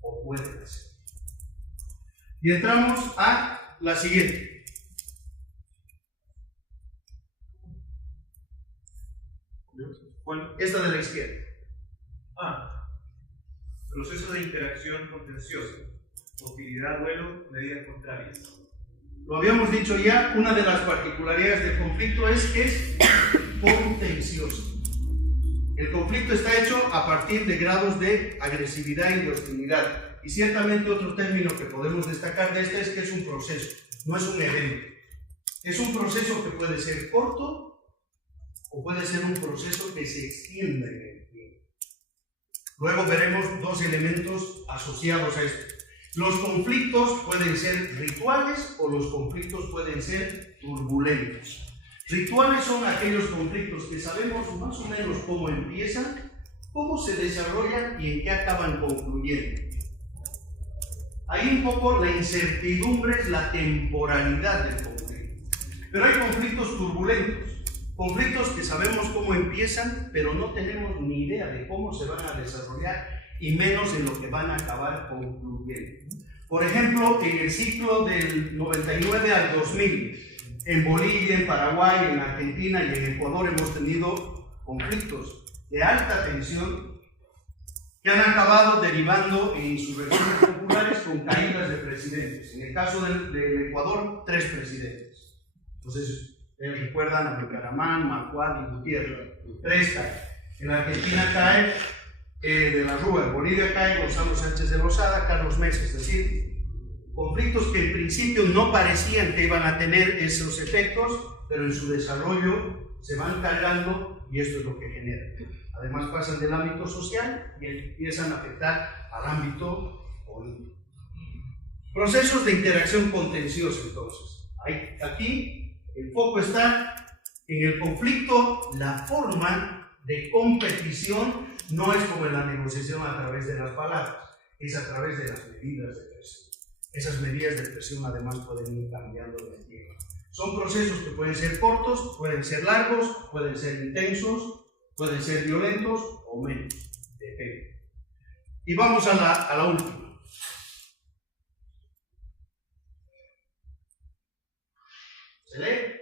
o pueden hacer. Y entramos a la siguiente. Bueno, esta de la izquierda. Proceso de interacción contenciosa, hostilidad, duelo, medidas contrarias. Lo habíamos dicho ya, una de las particularidades del conflicto es que es contencioso. El conflicto está hecho a partir de grados de agresividad y de hostilidad. Y ciertamente otro término que podemos destacar de este es que es un proceso, no es un evento. Es un proceso que puede ser corto o puede ser un proceso que se extienda en el tiempo. Luego veremos dos elementos asociados a esto. Los conflictos pueden ser rituales o los conflictos pueden ser turbulentos. Rituales son aquellos conflictos que sabemos más o menos cómo empiezan, cómo se desarrollan y en qué acaban concluyendo. Ahí un poco la incertidumbre es la temporalidad del conflicto. Pero hay conflictos turbulentos. Conflictos que sabemos cómo empiezan, pero no tenemos ni idea de cómo se van a desarrollar y menos en lo que van a acabar concluyendo. Por ejemplo, en el ciclo del 99 al 2000, en Bolivia, en Paraguay, en Argentina y en Ecuador hemos tenido conflictos de alta tensión que han acabado derivando en insurrecciones populares con caídas de presidentes. En el caso del Ecuador, 3 presidentes. Entonces, recuerdan a Bucaramán, Macuad y Gutiérrez, 3 caen. En la Argentina cae de la Rúa, en Bolivia cae Gonzalo Sánchez de Lozada, Carlos Mesa, es decir, conflictos que en principio no parecían que iban a tener esos efectos, pero en su desarrollo se van cargando y esto es lo que genera. Además pasan del ámbito social y empiezan a afectar al ámbito político. Procesos de interacción contenciosa entonces. Aquí el foco está en el conflicto, la forma de competición no es como en la negociación a través de las palabras, es a través de las medidas de presión. Esas medidas de presión además pueden ir cambiando de tiempo. Son procesos que pueden ser cortos, pueden ser largos, pueden ser intensos, pueden ser violentos o menos, depende. Y vamos a la última. ¿Se lee?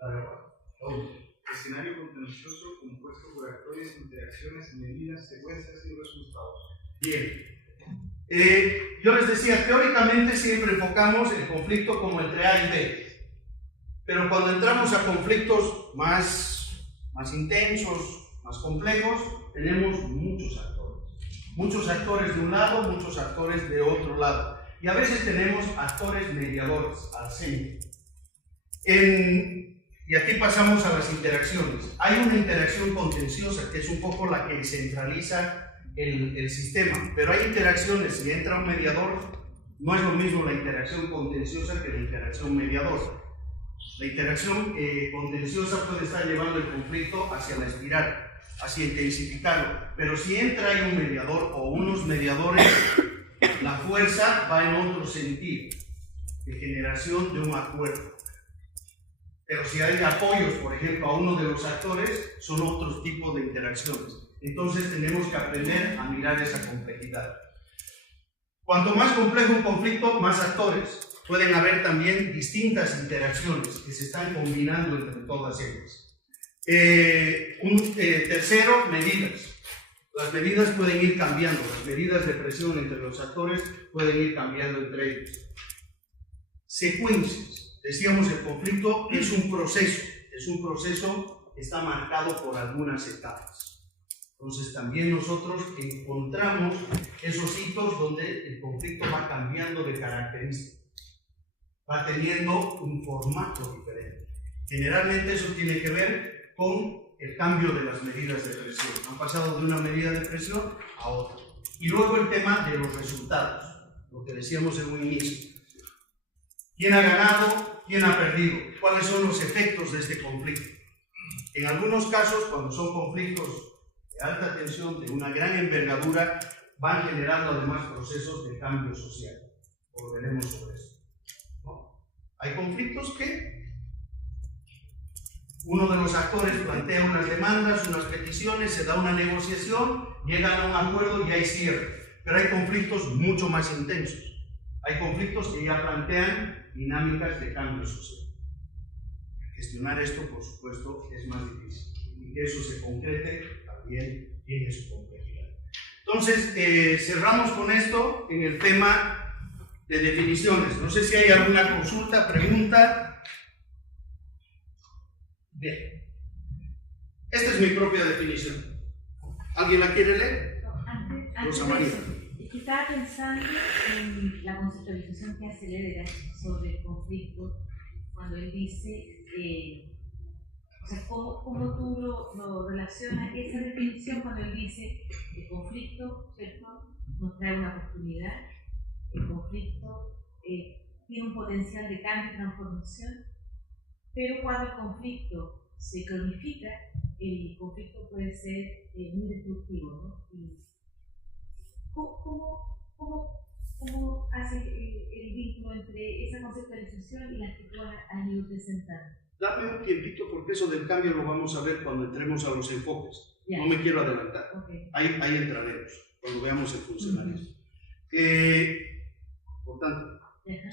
Abajo. Escenario contencioso compuesto por actores, interacciones, medidas, secuencias y resultados. Bien. Yo les decía, teóricamente siempre enfocamos el conflicto como entre A y B, pero cuando entramos a conflictos más intensos, más complejos, tenemos muchos actores de un lado, muchos actores de otro lado, y a veces tenemos actores mediadores al centro. Y aquí pasamos a las interacciones. Hay una interacción contenciosa que es un poco la que centraliza el sistema, pero hay interacciones, si entra un mediador, no es lo mismo la interacción contenciosa que la interacción mediador. La interacción contenciosa puede estar llevando el conflicto hacia la espiral, hacia intensificarlo, pero si entra ahí un mediador o unos mediadores, la fuerza va en otro sentido, de generación de un acuerdo. Pero si hay apoyos, por ejemplo, a uno de los actores, son otros tipos de interacciones. Entonces tenemos que aprender a mirar esa complejidad. Cuanto más complejo un conflicto, más actores. Pueden haber también distintas interacciones que se están combinando entre todas ellas. Tercero, medidas. Las medidas pueden ir cambiando, las medidas de presión entre los actores pueden ir cambiando entre ellos. Secuencias. Decíamos, el conflicto es un proceso que está marcado por algunas etapas. Entonces también nosotros encontramos esos hitos donde el conflicto va cambiando de características, va teniendo un formato diferente. Generalmente eso tiene que ver con el cambio de las medidas de presión. Han pasado de una medida de presión a otra. Y luego el tema de los resultados, lo que decíamos en un inicio. ¿Quién ha ganado? ¿Quién ha perdido? ¿Cuáles son los efectos de este conflicto? En algunos casos, cuando son conflictos de alta tensión, de una gran envergadura, van generando además procesos de cambio social. Volveremos sobre eso, ¿no? Hay conflictos que uno de los actores plantea unas demandas, unas peticiones, se da una negociación, llegan a un acuerdo y hay cierre. Pero hay conflictos mucho más intensos. Hay conflictos que ya plantean dinámicas de cambio social. Gestionar esto, por supuesto, es más difícil. Y que eso se concrete también tiene su complejidad. Entonces, cerramos con esto en el tema de definiciones. No sé si hay alguna consulta, pregunta. Bien. Esta es mi propia definición. ¿Alguien la quiere leer? Rosa María. Estaba pensando en la conceptualización que hace Lederer sobre el conflicto, cuando él dice, o sea, cómo tú lo relacionas esa definición cuando él dice el conflicto, ¿cierto?, nos trae una oportunidad, el conflicto tiene un potencial de cambio y transformación, pero cuando el conflicto se cronifica, el conflicto puede ser muy destructivo, ¿no? Y ¿Cómo hace el vínculo entre esa conceptualización y las que tú has ido presentando? Dame un tiempito porque eso del cambio lo vamos a ver cuando entremos a los enfoques. Ya. No me quiero adelantar. Okay. Ahí entraremos, cuando veamos el funcionalismo. Por tanto,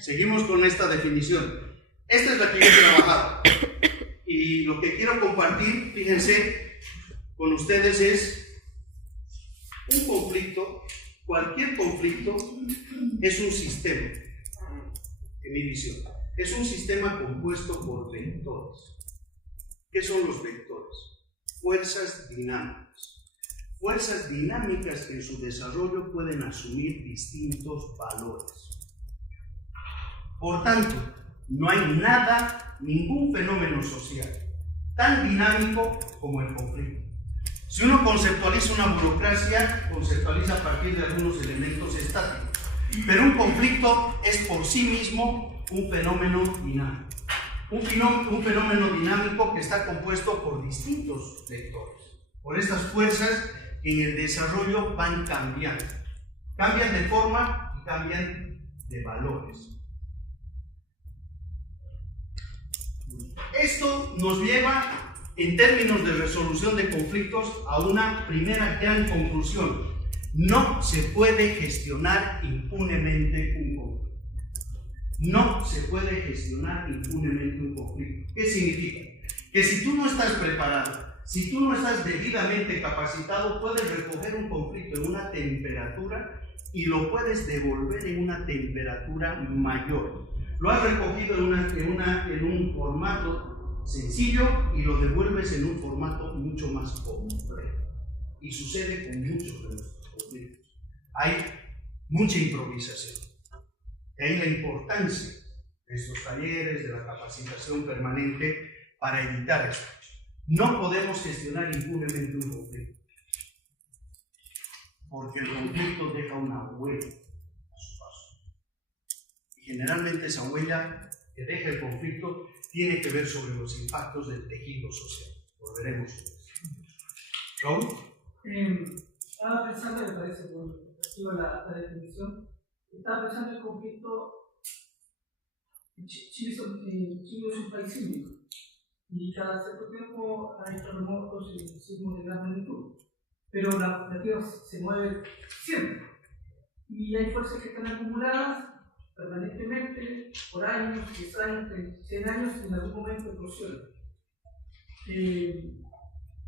seguimos con esta definición. Esta es la que yo he trabajado. Y lo que quiero compartir, fíjense, con ustedes es un conflicto. Cualquier conflicto es un sistema, en mi visión. Es un sistema compuesto por vectores. ¿Qué son los vectores? Fuerzas dinámicas. Fuerzas dinámicas que en su desarrollo pueden asumir distintos valores. Por tanto, no hay nada, ningún fenómeno social tan dinámico como el conflicto. Si uno conceptualiza una burocracia, conceptualiza a partir de algunos elementos estáticos. Pero un conflicto es por sí mismo un fenómeno dinámico. Un fenómeno dinámico que está compuesto por distintos vectores. Por estas fuerzas que en el desarrollo van cambiando. Cambian de forma y cambian de valores. Esto nos lleva, en términos de resolución de conflictos, a una primera gran conclusión. No se puede gestionar impunemente un conflicto. No se puede gestionar impunemente un conflicto. ¿Qué significa? Que si tú no estás preparado, si tú no estás debidamente capacitado, puedes recoger un conflicto en una temperatura y lo puedes devolver en una temperatura mayor. Lo has recogido en un formato sencillo y lo devuelves en un formato mucho más complejo. Y sucede con muchos de nuestros conflictos. Hay mucha improvisación. De ahí la importancia de estos talleres, de la capacitación permanente para evitar esto. No podemos gestionar impunemente un conflicto, porque el conflicto deja una huella a su paso. Y generalmente esa huella que deja el conflicto tiene que ver sobre los impactos del tejido social. Volveremos a eso. ¿Raúl? Estaba pensando, me parece, con respecto a la definición, estaba pensando en el conflicto. Chile es un país sísmico y cada cierto tiempo hay terremotos y sismos de gran magnitud, pero la Tierra se mueve siempre y hay fuerzas que están acumuladas permanentemente por años, 10 años, 100 años y en algún momento eclosionan.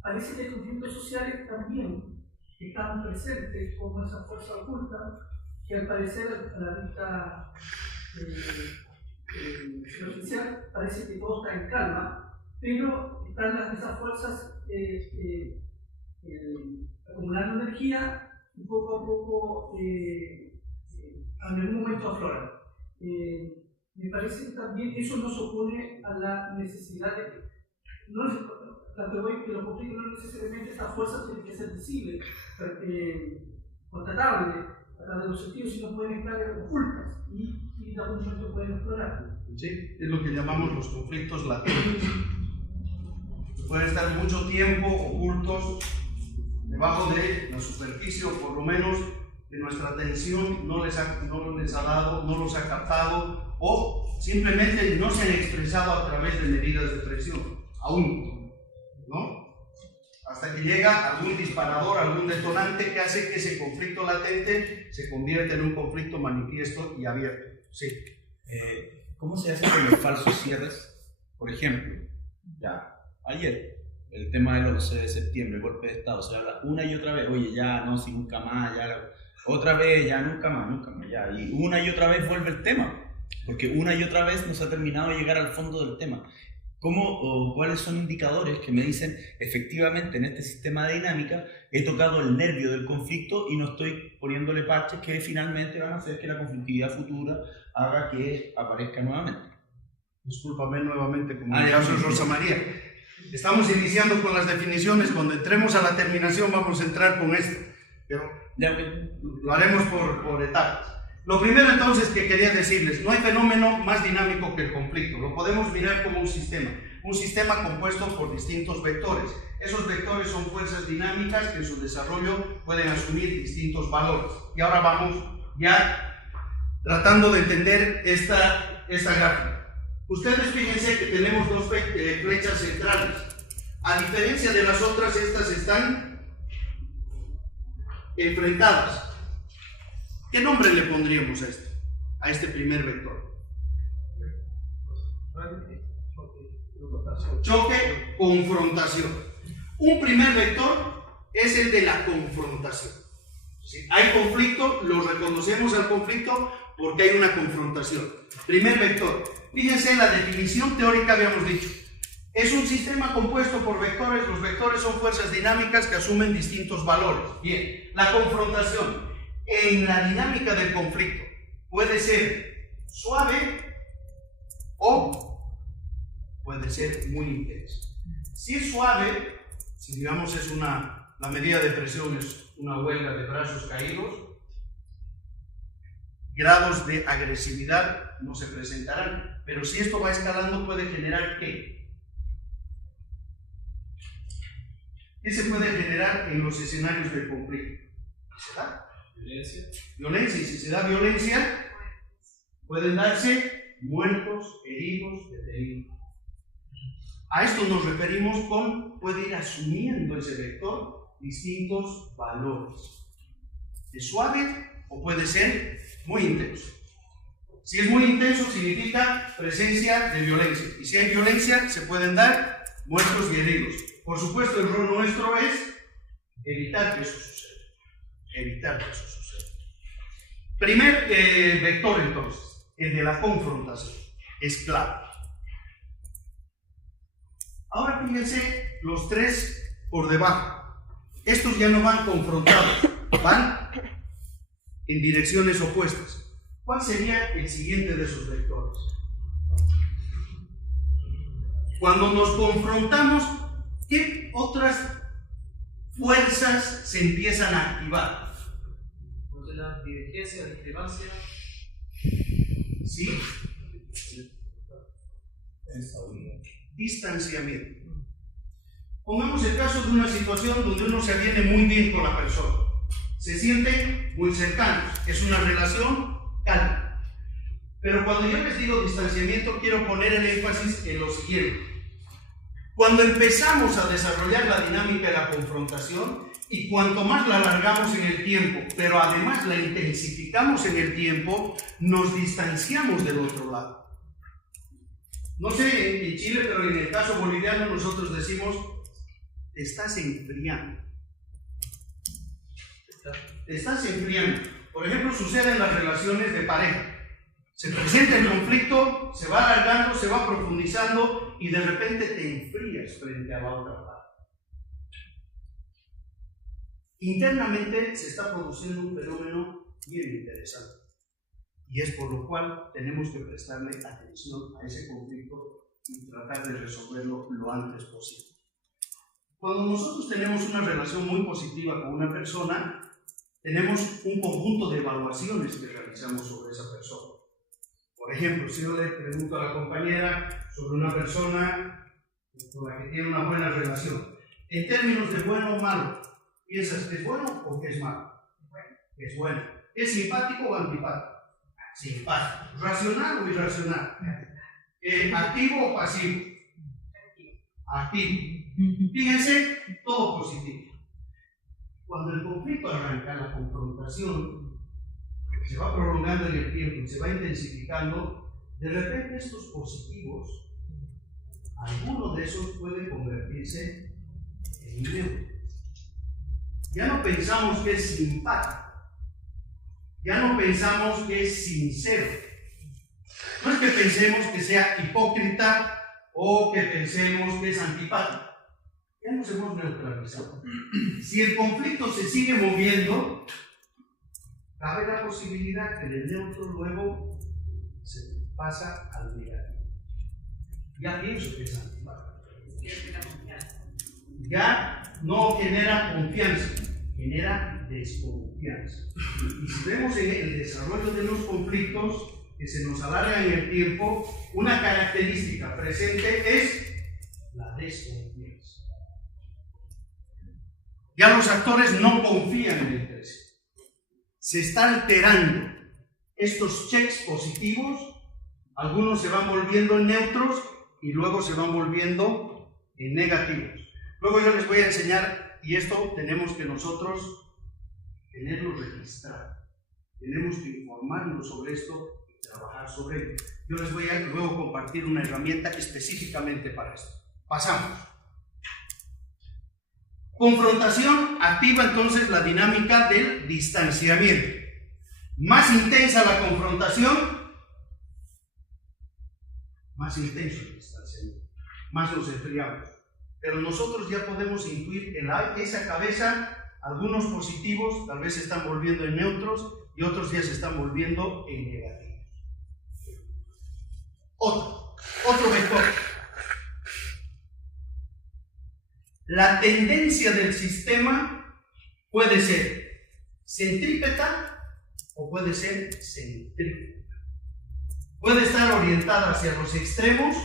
Parece que conflictos sociales también están presentes como esa fuerza oculta que al parecer a la vista superficial parece que todo está en calma, pero están esas fuerzas acumulando energía y poco a poco en algún momento afloran. Me parece que también eso no se opone a la necesidad de... que los conflictos no necesariamente estas fuerzas tienen que ser visibles, constatables, a través de los sentidos, sino pueden estar ocultas y en algún momento pueden explorar. Sí, es lo que llamamos los conflictos latentes. Pueden estar mucho tiempo ocultos debajo de la superficie, o por lo menos que nuestra atención no les ha dado, no los ha captado, o simplemente no se han expresado a través de medidas de presión, aún, ¿no? Hasta que llega algún disparador, algún detonante que hace que ese conflicto latente se convierta en un conflicto manifiesto y abierto. Sí. ¿Cómo se hace con los falsos cierres? Por ejemplo, ya, ayer, el tema del 11 de septiembre, el golpe de Estado, se habla una y otra vez, oye, ya, no, si nunca más, ya, otra vez, ya, nunca más, ya, y una y otra vez vuelve el tema, porque una y otra vez no se ha terminado de llegar al fondo del tema. ¿Cuáles son indicadores que me dicen, efectivamente, en este sistema de dinámica he tocado el nervio del conflicto y no estoy poniéndole parches que finalmente van a hacer que la conflictividad futura haga que aparezca nuevamente? Discúlpame nuevamente, como el caso de Rosa María. Estamos iniciando con las definiciones, cuando entremos a la terminación vamos a entrar con esto, pero lo haremos por etapas. Lo primero entonces que quería decirles, no hay fenómeno más dinámico que el conflicto, lo podemos mirar como un sistema compuesto por distintos vectores. Esos vectores son fuerzas dinámicas que en su desarrollo pueden asumir distintos valores. Y ahora vamos ya tratando de entender esta gráfica. Ustedes fíjense que tenemos dos flechas centrales. A diferencia de las otras, estas están enfrentadas. ¿Qué nombre le pondríamos a este primer vector? Choque, confrontación. Un primer vector es el de la confrontación. Si hay conflicto, lo reconocemos al conflicto porque hay una confrontación. Primer vector. Fíjense, la definición teórica habíamos dicho. Es un sistema compuesto por vectores. Los vectores son fuerzas dinámicas que asumen distintos valores. Bien, la confrontación. En la dinámica del conflicto puede ser suave o puede ser muy intenso. Si es suave, si digamos la medida de presión es una huelga de brazos caídos, grados de agresividad no se presentarán, pero si esto va escalando puede generar ¿qué? ¿Qué se puede generar en los escenarios del conflicto? ¿Se da? Violencia, y si se da violencia, pueden darse muertos, heridos, detenidos. A esto nos referimos con puede ir asumiendo ese vector distintos valores. Es suave o puede ser muy intenso. Si es muy intenso, significa presencia de violencia. Y si hay violencia, se pueden dar muertos y heridos. Por supuesto, el rol nuestro es evitar que eso suceda. Evitar que eso suceda. Primer vector entonces, el de la confrontación, es clave. Ahora fíjense los tres por debajo. Estos ya no van confrontados, van en direcciones opuestas. ¿Cuál sería el siguiente de esos vectores? Cuando nos confrontamos, ¿qué otras fuerzas se empiezan a activar? La divergencia, la discrepancia. Sí. Distanciamiento. Pongamos el caso de una situación donde uno se viene muy bien con la persona, se sienten muy cercanos, es una relación cálida. Pero cuando yo les digo distanciamiento, quiero poner el énfasis en lo siguiente. Cuando empezamos a desarrollar la dinámica de la confrontación, y cuanto más la alargamos en el tiempo, pero además la intensificamos en el tiempo, nos distanciamos del otro lado. No sé en Chile, pero en el caso boliviano nosotros decimos: te estás enfriando. Te estás enfriando. Por ejemplo, sucede en las relaciones de pareja. Se presenta el conflicto, se va alargando, se va profundizando y de repente te enfrías frente a la otra parte. Internamente se está produciendo un fenómeno bien interesante. Y es por lo cual tenemos que prestarle atención a ese conflicto y tratar de resolverlo lo antes posible. Cuando nosotros tenemos una relación muy positiva con una persona, tenemos un conjunto de evaluaciones que realizamos sobre esa persona. Por ejemplo, si yo le pregunto a la compañera sobre una persona con la que tiene una buena relación, en términos de bueno o malo, ¿piensas que es bueno o que es malo? Es bueno. ¿Es simpático o antipático? Simpático. ¿Racional o irracional? ¿Activo o pasivo? Activo. Fíjense, todo positivo. Cuando el conflicto arranca, la confrontación se va prolongando en el tiempo y se va intensificando, de repente estos positivos, alguno de esos puede convertirse en neutro. Ya no pensamos que es simpático, ya no pensamos que es sincero. No es que pensemos que sea hipócrita o que pensemos que es antipático. Ya nos hemos neutralizado. Si el conflicto se sigue moviendo, cabe la posibilidad que del neutro luego se pasa al negativo. Ya pienso que es antipático. Ya no genera confianza, genera desconfianza. Y si vemos en el desarrollo de los conflictos que se nos alargan en el tiempo, una característica presente es la desconfianza. Ya los actores no confían en el tercero. Se está alterando estos checks positivos, algunos se van volviendo en neutros y luego se van volviendo en negativos. Luego yo les voy a enseñar, y esto tenemos que nosotros tenerlo registrado. Tenemos que informarnos sobre esto y trabajar sobre ello. Yo les voy a luego compartir una herramienta específicamente para esto. Pasamos. Confrontación activa entonces la dinámica del distanciamiento. Más intensa la confrontación, más intenso el distanciamiento, más nos enfriamos. Pero nosotros ya podemos intuir que en esa cabeza algunos positivos tal vez se están volviendo en neutros y otros ya se están volviendo en negativos. Otro vector. La tendencia del sistema puede ser centrípeta o puede ser centrífuga. Puede estar orientada hacia los extremos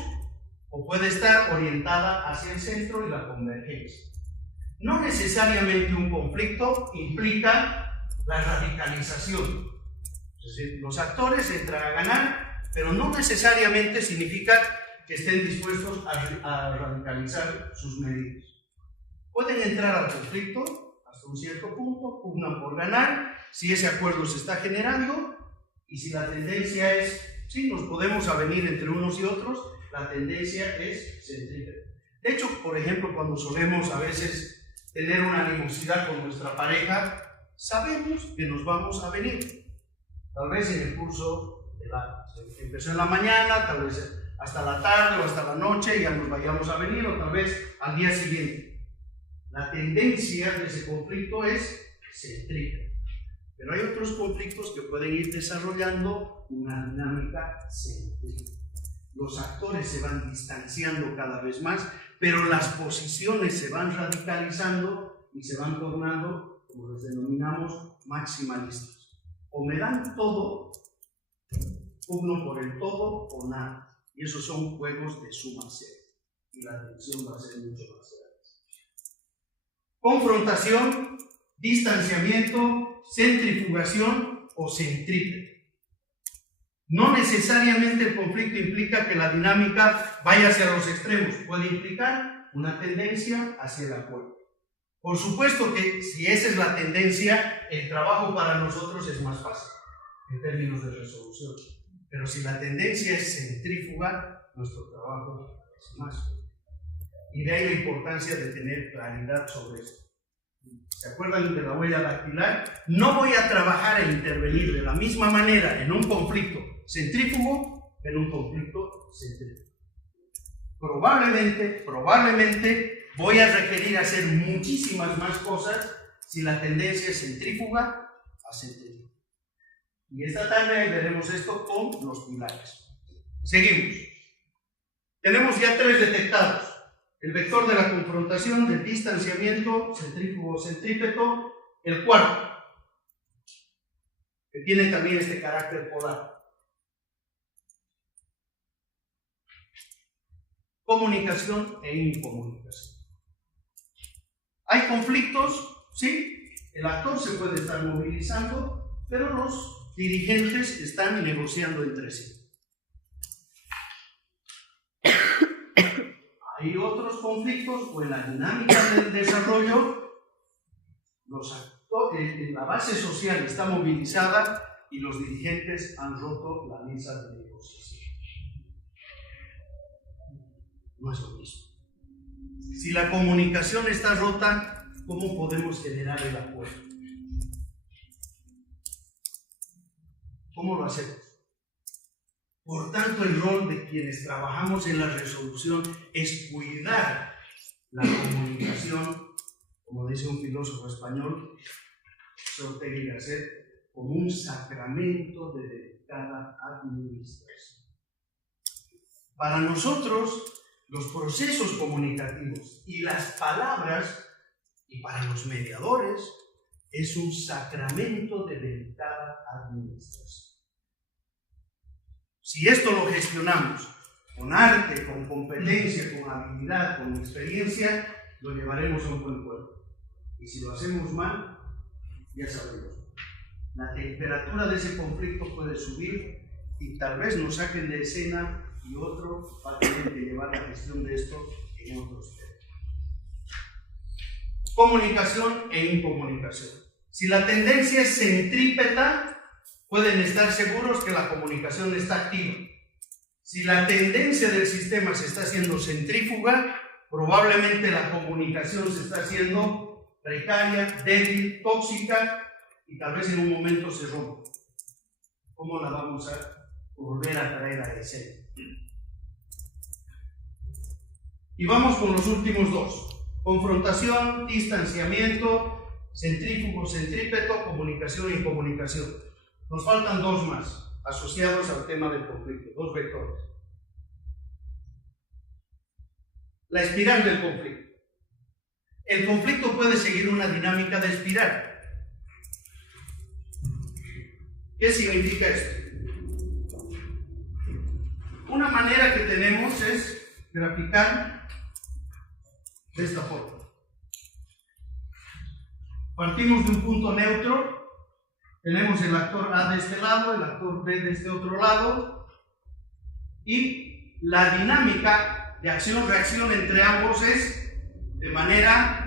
o puede estar orientada hacia el centro y la convergencia. No necesariamente un conflicto implica la radicalización. Es decir, los actores entran a ganar, pero no necesariamente significa que estén dispuestos a radicalizar sus medidas. Pueden entrar al conflicto hasta un cierto punto, pugnan por ganar, si ese acuerdo se está generando y si la tendencia es, sí, nos podemos avenir entre unos y otros, la tendencia es centrípeta. De hecho, por ejemplo, cuando solemos a veces tener una animosidad con nuestra pareja, sabemos que nos vamos a venir. Tal vez en el curso de empezó en la mañana, tal vez hasta la tarde o hasta la noche ya nos vayamos a venir, o tal vez al día siguiente. La tendencia de ese conflicto es centrípeta. Pero hay otros conflictos que pueden ir desarrollando una dinámica centrípeta. Los actores se van distanciando cada vez más, pero las posiciones se van radicalizando y se van tornando, como los denominamos, maximalistas. O me dan todo, pugno por el todo o nada. Y esos son juegos de suma cero. Y la tensión va a ser mucho más grande. Confrontación, distanciamiento, centrifugación o centrípeto. No necesariamente el conflicto implica que la dinámica vaya hacia los extremos. Puede implicar una tendencia hacia el acuerdo. Por supuesto que si esa es la tendencia, el trabajo para nosotros es más fácil en términos de resolución. Pero si la tendencia es centrífuga, nuestro trabajo es más fuerte. Y de ahí la importancia de tener claridad sobre esto. ¿Se acuerdan de la huella dactilar? No voy a trabajar e intervenir de la misma manera en un conflicto centrífugo que en un conflicto centrífugo. Probablemente voy a requerir hacer muchísimas más cosas si la tendencia es centrífuga a centrífuga. Y esta tarde veremos esto con los pilares. Seguimos. Tenemos ya 3 detectados. El vector de la confrontación, del distanciamiento, centrífugo-centrípeto. El cuarto, que tiene también este carácter polar. Comunicación e incomunicación. Hay conflictos, sí, el actor se puede estar movilizando, pero los dirigentes están negociando entre sí. Hay otros conflictos, o en la dinámica del desarrollo, los actores, la base social está movilizada y los dirigentes han roto la mesa de negociación. No es lo mismo. Si la comunicación está rota, ¿cómo podemos generar el acuerdo? ¿Cómo lo hacemos? Por tanto, el rol de quienes trabajamos en la resolución es cuidar la comunicación, como dice un filósofo español, Ortega y Gasset, como un sacramento de delicada administración. Para nosotros, los procesos comunicativos y las palabras, y para los mediadores, es un sacramento de delicada administración. Si esto lo gestionamos con arte, con competencia, con habilidad, con experiencia, lo llevaremos a un buen puerto. Y si lo hacemos mal, ya sabemos. La temperatura de ese conflicto puede subir y tal vez nos saquen de escena y otro va a tener que llevar la gestión de esto en otros temas. Comunicación e incomunicación. Si la tendencia es centrípeta, pueden estar seguros que la comunicación está activa. Si la tendencia del sistema se está haciendo centrífuga, probablemente la comunicación se está haciendo precaria, débil, tóxica y tal vez en un momento se rompe. ¿Cómo la vamos a volver a traer a escena? Y vamos con los últimos 2. Confrontación, distanciamiento, centrífugo, centrípeto, comunicación e incomunicación. Nos faltan 2 más, asociados al tema del conflicto, 2 vectores. La espiral del conflicto. El conflicto puede seguir una dinámica de espiral. ¿Qué significa esto? Una manera que tenemos es graficar de esta forma. Partimos de un punto neutro. Tenemos el actor A de este lado, el actor B de este otro lado, y la dinámica de acción-reacción entre ambos es de manera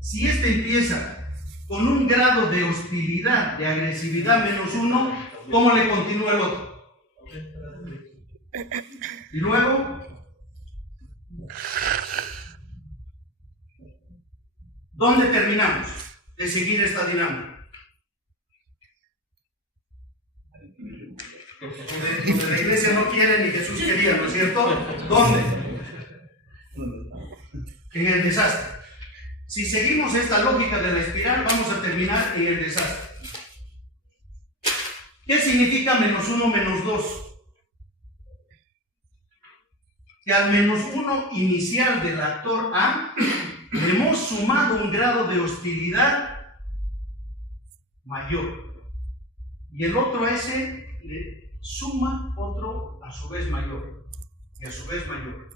si este empieza con un grado de hostilidad, de agresividad -1, ¿cómo le continúa el otro? Y luego, ¿dónde terminamos de seguir esta dinámica? Donde la iglesia no quiere ni Jesús quería, ¿no es cierto? ¿Dónde? En el desastre. Si seguimos esta lógica de la espiral, vamos a terminar en el desastre. ¿Qué significa -1, -2? Que al -1 inicial del actor A le hemos sumado un grado de hostilidad mayor. Y el otro a ese le suma otro a su vez mayor. Y a su vez mayor.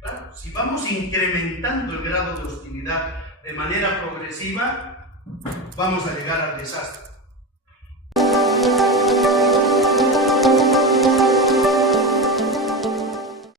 Claro, si vamos incrementando el grado de hostilidad de manera progresiva, vamos a llegar al desastre.